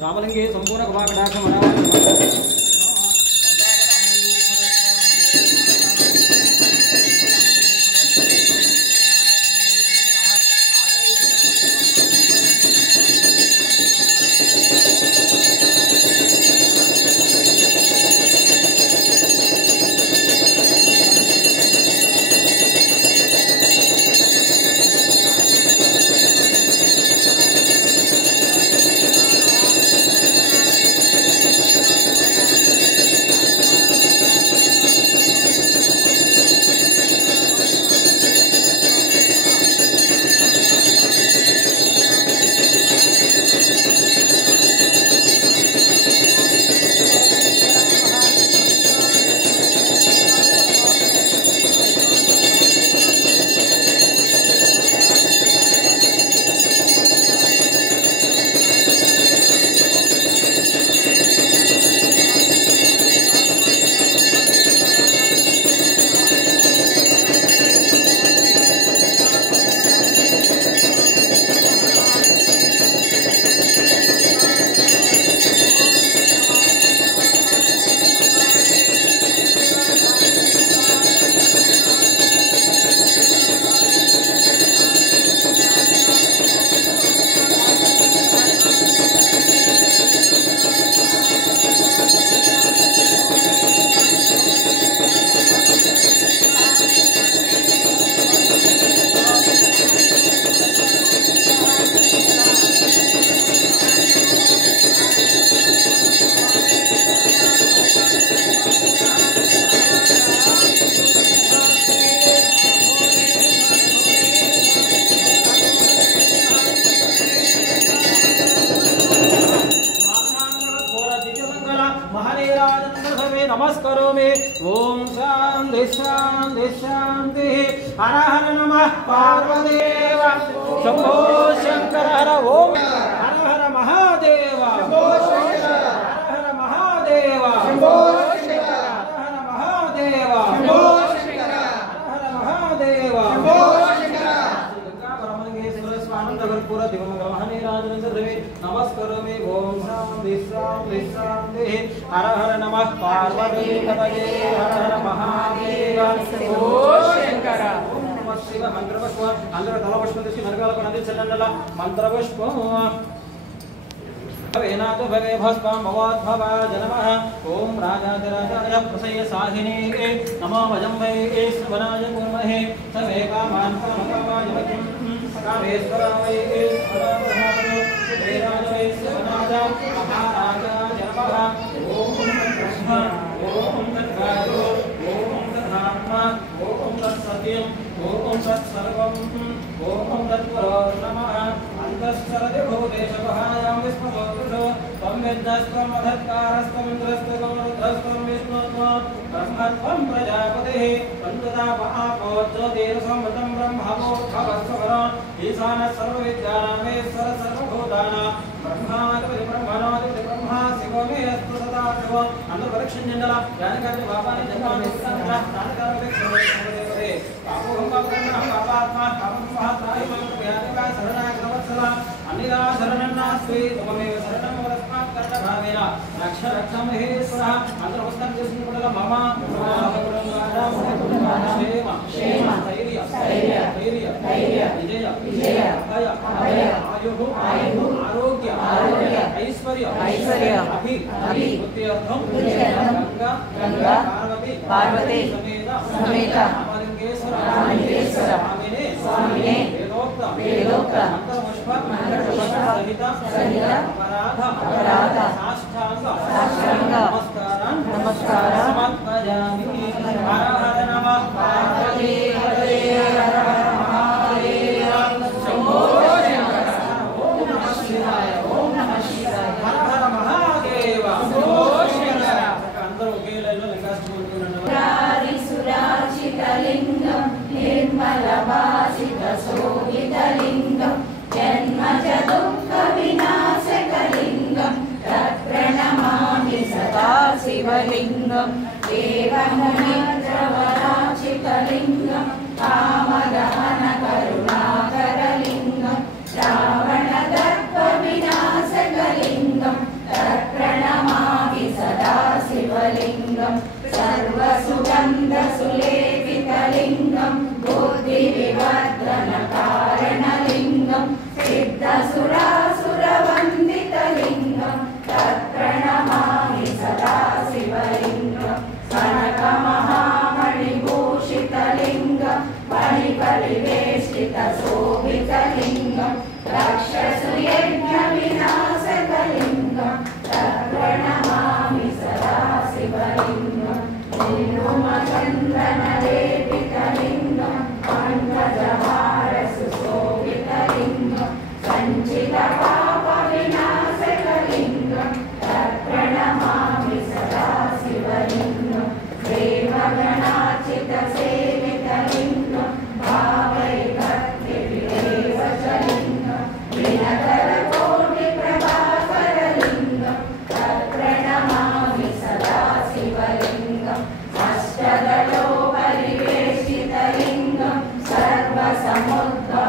रामलिंगे संपूर्ण नमस्करोमि ओम शांति शांति शांति हर हर नमः पार्वतीदेव शंभो शंकर हर ओम हर हर महादेव शंभो शंकर हर हर महादेव शंभो शंकर हर हर महादेव शंभो शंकर हर हर महादेव शंभो शंकर गंगा परमलिंगेश्वर स्वानंद कर्पूर दिवंगम हनीराजनंद द्रवे नमस्करोमि ओम शांति शांति शांति हर हर नमः पार्वती पतये हर हर महादेव शंभो शंकर ओम नमः शिवाय मंत्रपुष्प अंदर तलपुष्पं तेसी नरकाలకు అందించండి మంత్రపుష్పం वेनातो भगे भस्पं भवद्भवाय नमः ओम राजाधिराजाय प्रसय साहिने नमो वजंबे स्वनाय कुर्महे सवे कामान् कामकामाय वकिं कामेश्वराय ईश्वराय देवाय स्वनाय महाराजाय नमः ओम ब्रह्मा ओम तद्वायो ओम तद्धात्मा ओम तत्सत्यं ओम तत्सर्वं ओम तत्पुरो नमः अंतस्सरदे भूतेशवहायां विस्मभूतो त्वं वेद्यस्त्वं मधत्कारस्त्वं इन्द्रस्त्वं रुद्रस्त्वं विष्णुस्त्वं ब्रह्मत्वं प्रजापतिः तन्त्रदापापो ज्योतिर्संवृतं ब्रह्मभूतवस्वरो ईशानः सर्वविद्यानामेश्वर सर्वभूतानां ब्रह्माधिपति ब्रह्मणोऽधिपति ब्रह्मा शिवो मे अस्तु सदा शिवो अंतर्परीक्षञ्जला ज्ञानकार्य बाबानि जन्मानि संग्रहणानि पापोहं पापकर्मणः पापात्मा पापं महात्राय ज्ञानिका शरणागतवत्सला अन्यदा शरणन्नास्ति त्वमेव शरणं वरस्मात् कर्तभावेन रक्ष रक्ष महेश्वरः अन्तर्हस्तं जस्मिन् मम क्षेम क्षेम धैर्य धैर्य धैर्य धैर्य विजय विजय अभय अभय आयुः आयुः आरोग्य आरोग्य ऐश्वर्य ऐश्वर्य अभि अभि बुद्ध्यर्थं गंगा गंगा पार्वती पार्वती समेत समेत रामलिंगेश्वर रामलिंगेश्वर स्वामिने स्वामिने वेदोक्त वेदोक्त मंत्रपुष्प सहित सहित अपराध अपराध साष्टांग साष्टांग नमस्कारान् नमस्कारान् समर्पयामि हर हर नमः पार्वती पतये हर हर महादेव शंभो शंकर ओम नमः शिवाय हर हर महादेव शंभो शंकर अंदर ఒకే లైన్ లో లింగాన్ని सुराचितलिंगं निर्मलभासितशोभितलिंगं जन्मज दुःखविनाशकलिंगं तत्प्रणमामि सदा शिवलिंगं देवमुनिन्द्रवराचितलिंगं कामदहनकरुणाकरलिंगं रावण शोभितलिङ्गं रक्षसु यज्ञविनाशकलिङ्गं तत्प्रणमामि सदा शिवलिङ्गं निर्ममचन्दनलेपितलिङ्गं पङ्कजहारसुशोभितलिङ्गं सञ्चितपापविनाशकलिङ्गं तत्प्रणमामि सदा शिवलिङ्गं देवगणार्चितसेवितलिङ्गं भावैकत्रिविदेवचलिङ्गं दिनकरकोटिप्रभाकरलिङ्गं तत्प्रणमामि सदा शिवलिङ्गम् अष्टदलोपरिवेष्टितलिङ्गं सर्वसमुद्र